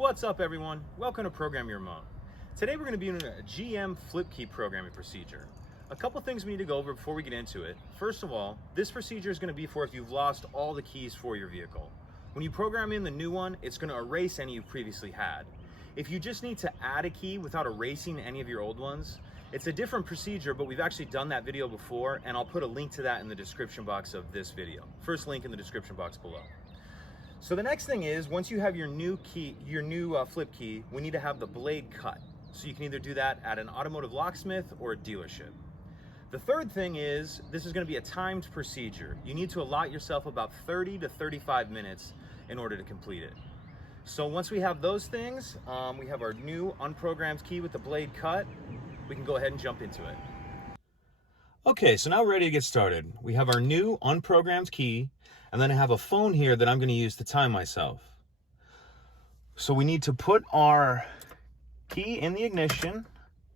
What's up everyone? Welcome to Program Your Mom. Today we're going to be doing a GM flip key programming procedure. A couple things we need to go over before we get into it. First of all, this procedure is going to be for if you've lost all the keys for your vehicle. When you program in the new one, it's going to erase any you've previously had. If you just need to add a key without erasing any of your old ones, it's a different procedure, but we've actually done that video before, and I'll put a link to that in the description box of this video. First link in the description box below. So the next thing is, once you have your new key, flip key, we need to have the blade cut. So you can either do that at an automotive locksmith or a dealership. The third thing is, this is going to be a timed procedure. You need to allot yourself about 30 to 35 minutes in order to complete it. So once we have those things, we have our new unprogrammed key with the blade cut, we can go ahead and jump into it. Okay, so now we're ready to get started. We have our new unprogrammed key, and then I have a phone here that I'm going to use to time myself. So we need to put our key in the ignition,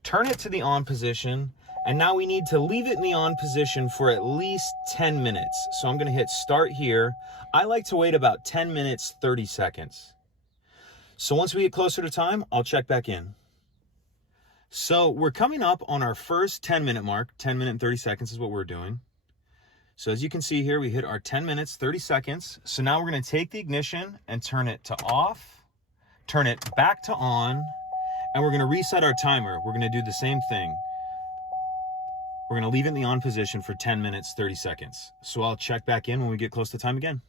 turn it to the on position, and now we need to leave it in the on position for at least 10 minutes. So I'm going to hit start here. I like to wait about 10 minutes, 30 seconds. So once we get closer to time, I'll check back in. So we're coming up on our first 10-minute mark. 10 minutes and 30 seconds is what we're doing. So as you can see here, we hit our 10 minutes, 30 seconds. So now we're going to take the ignition and turn it to off, turn it back to on, and we're going to reset our timer. We're going to do the same thing. We're going to leave it in the on position for 10 minutes, 30 seconds. So I'll check back in when we get close to time again.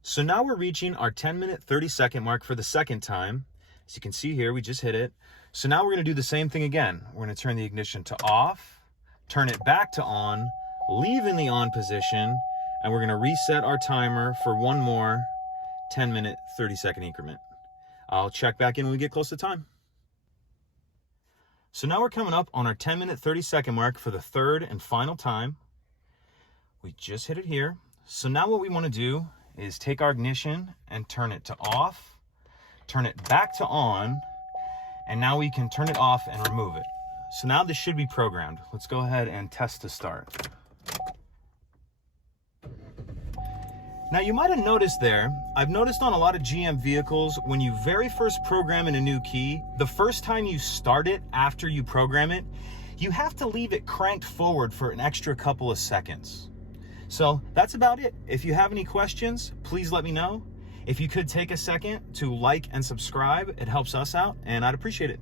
So now we're reaching our 10-minute, 30-second mark for the second time. As you can see here, we just hit it. So now we're going to do the same thing again. We're going to turn the ignition to off, turn it back to on, leave in the on position, and we're going to reset our timer for one more 10-minute, 30-second increment. I'll check back in when we get close to time. So now we're coming up on our 10-minute, 30-second mark for the third and final time. We just hit it here. So now what we want to do is take our ignition and turn it to off, turn it back to on, and now we can turn it off and remove it. So now this should be programmed. Let's go ahead and test to start. Now you might have noticed there, I've noticed on a lot of GM vehicles, when you very first program in a new key, the first time you start it after you program it, you have to leave it cranked forward for an extra couple of seconds. So that's about it. If you have any questions, please let me know. If you could take a second to like and subscribe, it helps us out and I'd appreciate it.